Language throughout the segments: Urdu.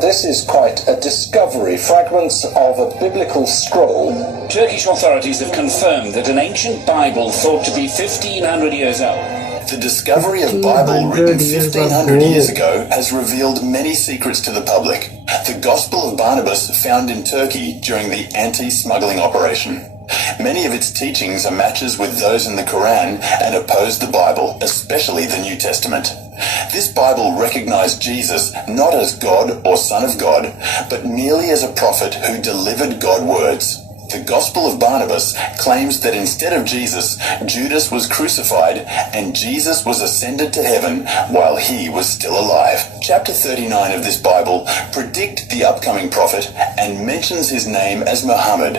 This is quite a discovery. Fragments of a biblical scroll. Turkish authorities have confirmed that an ancient Bible thought to be 1500 years old. The discovery of Bible written 1500 years ago has revealed many secrets to the public. The Gospel of Barnabas found in Turkey during the anti-smuggling operation. Many of its teachings are matches with those in the Quran and oppose the Bible, especially the New Testament. This Bible recognized Jesus not as God or Son of God, but merely as a prophet who delivered God's words. The Gospel of Barnabas claims that instead of Jesus, Judas was crucified and Jesus was ascended to heaven while he was still alive. Chapter 39 of this Bible predict the upcoming prophet and mentions his name as Muhammad.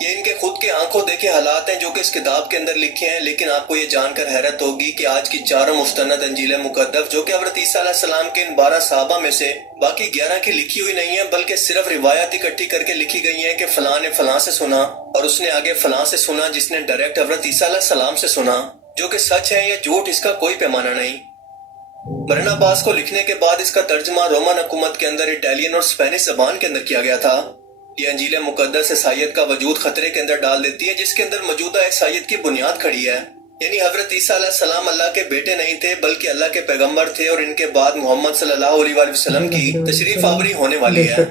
یہ ان کے خود کے آنکھوں دیکھے حالات ہیں جو کہ اس کتاب کے اندر لکھے ہیں، لیکن آپ کو یہ جان کر حیرت ہوگی کہ آج کی چاروں مستند انجیل مقدس جو کہ حضرت عیسیٰ علیہ السلام کے ان 12 صحابہ میں سے باقی 11 کی لکھی ہوئی نہیں ہیں، بلکہ صرف روایات اکٹھی کر کے لکھی گئی ہیں کہ فلاں نے فلاں سے سنا اور اس نے آگے فلاں سے سنا جس نے ڈائریکٹ حضرت عیسیٰ علیہ السلام سے سنا۔ جو کہ سچ ہے یا جھوٹ اس کا کوئی پیمانہ نہیں۔ برناباس کو لکھنے کے بعد اس کا ترجمہ رومن حکومت کے اندر اٹالین اور اسپینش زبان کے اندر کیا گیا تھا۔ یہ انجیل مقدس عیسائیت کا وجود خطرے کے اندر ڈال دیتی ہے جس کے اندر موجودہ عیسائیت کی بنیاد کھڑی ہے، یعنی حضرت عیسیٰ علیہ السلام اللہ کے بیٹے نہیں تھے بلکہ اللہ کے پیغمبر تھے، اور ان کے بعد محمد صلی اللہ علیہ وآلہ وسلم کی تشریف آوری ہونے والی ہے۔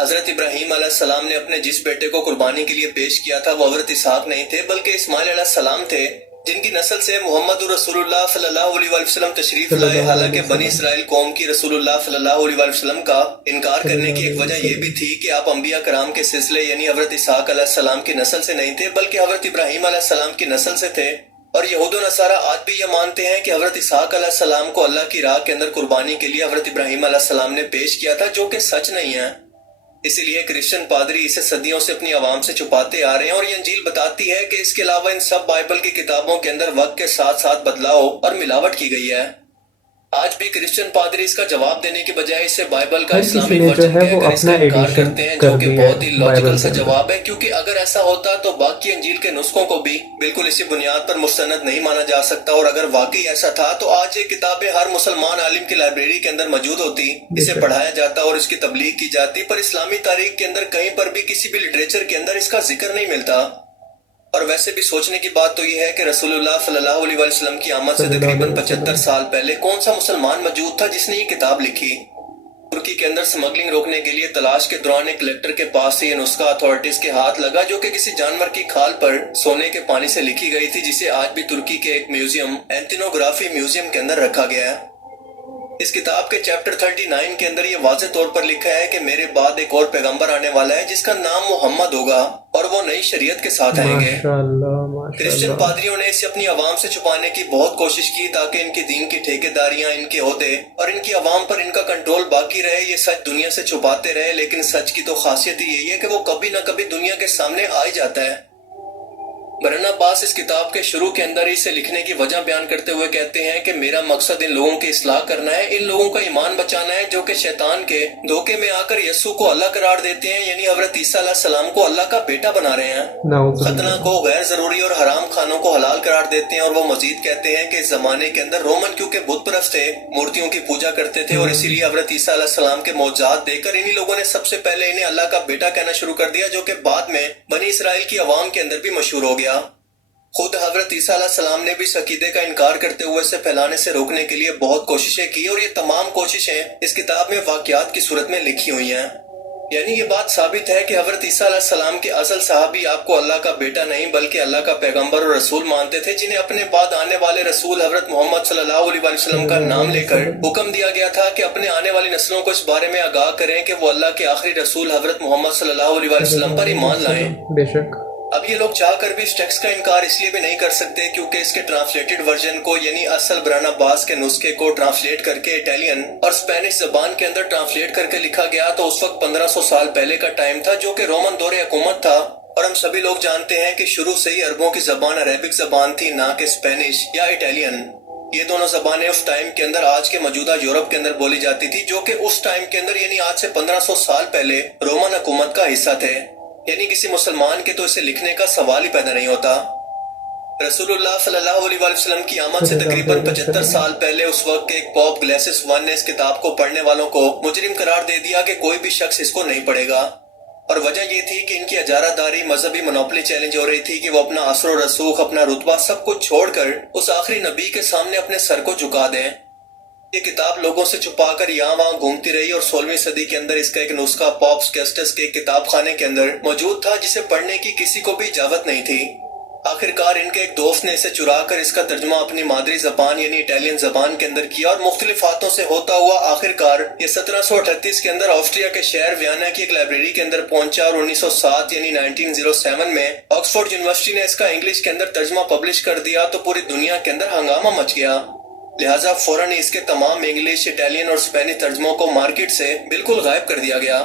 حضرت ابراہیم علیہ السلام نے اپنے جس بیٹے کو قربانی کے لیے پیش کیا تھا وہ حضرت اسحاق نہیں تھے بلکہ اسماعیل علیہ السلام تھے، جن کی نسل سے محمد رسول اللہ صلی اللہ علیہ وآلہ وسلم تشریف لائے۔ حالانکہ بنی اسرائیل قوم کی رسول اللہ صلی اللہ علیہ وآلہ وسلم کا انکار کرنے کی ایک وجہ یہ بھی تھی کہ آپ انبیاء کرام کے سلسلے یعنی حضرت اسحاق علیہ السلام کی نسل سے نہیں تھے بلکہ حضرت ابراہیم علیہ السلام کی نسل سے تھے، اور یہود و نصارہ آج بھی یہ مانتے ہیں کہ حضرت اسحاق علیہ السلام کو اللہ کی راہ کے اندر قربانی کے لیے حضرت ابراہیم علیہ السلام نے پیش کیا تھا، جو کہ سچ نہیں ہے۔ اسی لیے کرسچن پادری اسے صدیوں سے اپنی عوام سے چھپاتے آ رہے ہیں، اور یہ انجیل بتاتی ہے کہ اس کے علاوہ ان سب بائبل کی کتابوں کے اندر وقت کے ساتھ ساتھ بدلاؤ اور ملاوٹ کی گئی ہے۔ آج بھی کرسچن پادری اس کا جواب دینے کے بجائے اسے بائبل کا اسلامی ورژن کہہ کر اس کا انکار کرتے ہیں، جو کہ بہت ہی لاجیکل سا جواب ہے، کیونکہ اگر ایسا ہوتا تو باقی انجیل کے نسخوں کو بھی بالکل اسی بنیاد پر مستند نہیں مانا جا سکتا، اور اگر واقعی ایسا تھا تو آج یہ کتابیں ہر مسلمان عالم کی لائبریری کے اندر موجود ہوتی، اسے پڑھایا جاتا اور اس کی تبلیغ کی جاتی، پر اسلامی تاریخ کے اندر کہیں پر بھی کسی بھی لٹریچر کے اندر اس کا ذکر نہیں ملتا۔ اور ویسے بھی سوچنے کی بات تو یہ ہے کہ رسول اللہ صلی اللہ علیہ وآلہ وسلم کی آمد سے تقریباً 75 سال پہلے کون سا مسلمان موجود تھا جس نے یہ کتاب لکھی؟ ترکی کے اندر سمگلنگ روکنے کے لیے تلاش کے دوران ایک کلیکٹر کے پاس سے یہ نسخہ اتھارٹیز کے ہاتھ لگا، جو کہ کسی جانور کی کھال پر سونے کے پانی سے لکھی گئی تھی، جسے آج بھی ترکی کے ایک میوزیم اینتینوگرافی میوزیم کے اندر رکھا گیا ہے۔ اس کتاب کے چیپٹر 39 کے اندر یہ واضح طور پر لکھا ہے کہ میرے بعد ایک اور پیغمبر آنے والا ہے جس کا نام محمد ہوگا، اور وہ نئی شریعت کے ساتھ آئیں گے۔ کرسچن پادریوں نے اسے اپنی عوام سے چھپانے کی بہت کوشش کی تاکہ ان کی دین کی ٹھیکیداریاں، ان کے عہدے اور ان کی عوام پر ان کا کنٹرول باقی رہے، یہ سچ دنیا سے چھپاتے رہے، لیکن سچ کی تو خاصیت ہی یہی ہے کہ وہ کبھی نہ کبھی دنیا کے سامنے آ ہی جاتا ہے۔ برناباس اس کتاب کے شروع کے اندر اسے لکھنے کی وجہ بیان کرتے ہوئے کہتے ہیں کہ میرا مقصد ان لوگوں کی اصلاح کرنا ہے، ان لوگوں کا ایمان بچانا ہے جو کہ شیطان کے دھوکے میں آ کر یسوع کو اللہ قرار دیتے ہیں، یعنی حضرت عیسیٰ علیہ السلام کو اللہ کا بیٹا بنا رہے ہیں، ختنہ کو غیر ضروری اور حرام کھانوں کو حلال قرار دیتے ہیں، اور وہ مزید کہتے ہیں کہ اس زمانے کے اندر رومن کیونکہ بت پرست تھے، مورتیوں کی پوجا کرتے تھے، اور اسی لیے حضرت عیسیٰ علیہ السلام کے معجزات دیکھ کر انہی لوگوں نے سب سے پہلے انہیں اللہ کا بیٹا کہنا شروع کر دیا، جو کہ بعد میں بنی اسرائیل کی عوام کے اندر بھی مشہور ہو گیا۔ خود حضرت عیسیٰ علیہ السلام نے بھی اس عقیدے کا انکار کرتے ہوئے اسے پھیلانے سے روکنے کے لیے بہت کوششیں کی، اور یہ تمام کوششیں اس کتاب میں واقعات کی صورت میں لکھی ہوئی ہیں۔ یعنی یہ بات ثابت ہے کہ حضرت عیسیٰ علیہ السلام کے اصل صحابی آپ کو اللہ کا بیٹا نہیں بلکہ اللہ کا پیغمبر اور رسول مانتے تھے، جنہیں اپنے بعد آنے والے رسول حضرت محمد صلی اللہ علیہ وآلہ وسلم کا نام لے کر حکم دیا گیا تھا کہ اپنے آنے والی نسلوں کو اس بارے میں آگاہ کریں کہ وہ اللہ کے آخری رسول حضرت محمد صلی اللہ علیہ وآلہ وسلم پر ایمان لائیں۔ بے شک اب یہ لوگ چاہ کر بھی اس ٹیکسٹ کا انکار اس لیے بھی نہیں کر سکتے کیونکہ اس کے ٹرانسلیٹڈ ورژن کو یعنی اصل برناباس کے نسخے کو ٹرانسلیٹ کر کے اٹالین اور اسپینش زبان کے اندر ٹرانسلیٹ کر کے لکھا گیا تو اس وقت 1500 سال پہلے کا ٹائم تھا، جو کہ رومن دور حکومت تھا، اور ہم سبھی لوگ جانتے ہیں کہ شروع سے ہی عربوں کی زبان عربک زبان تھی، نہ کہ اسپینش یا اٹالین۔ یہ دونوں زبانیں اس ٹائم کے اندر آج کے موجودہ یورپ کے اندر بولی جاتی تھی، جو کہ اس ٹائم کے اندر یعنی آج سے 1500 سال پہلے رومن حکومت کا حصہ تھے، یعنی کسی مسلمان کے تو اسے لکھنے کا سوال ہی پیدا نہیں ہوتا۔ رسول اللہ صلی اللہ علیہ وآلہ وسلم کی آمد سے تقریباً 75 سال پہلے اس وقت کے ایک پوپ گلیسس ون نے اس کتاب کو پڑھنے والوں کو مجرم قرار دے دیا کہ کوئی بھی شخص اس کو نہیں پڑھے گا، اور وجہ یہ تھی کہ ان کی اجارہ داری مذہبی منوپلی چیلنج ہو رہی تھی کہ وہ اپنا اثر و رسوخ، اپنا رتبہ سب کچھ چھوڑ کر اس آخری نبی کے سامنے اپنے سر کو جھکا دیں۔ یہ کتاب لوگوں سے چھپا کر یہاں وہاں گھومتی رہی، اور 16ویں صدی کے اندر اس کا ایک نسخہ پاپس کیسٹس کے کتاب خانے کے اندر موجود تھا جسے پڑھنے کی کسی کو بھی اجازت نہیں تھی۔ آخرکار ان کے ایک دوست نے اسے چرا کر اس کا ترجمہ اپنی مادری زبان یعنی اٹالین زبان کے اندر کیا، اور مختلف ہاتھوں سے ہوتا ہوا آخرکار یہ 1738 کے اندر آسٹریا کے شہر ویانا کی ایک لائبریری کے اندر پہنچا، اور 1907 یعنی 1907 میں آکسفورڈ یونیورسٹی نے اس کا انگلش کے اندر ترجمہ پبلش کر دیا تو پوری دنیا کے اندر ہنگامہ مچ گیا، لہٰذا فوراً اس کے تمام انگلش، اٹالین اور اسپینش ترجموں کو مارکیٹ سے بالکل غائب کر دیا گیا۔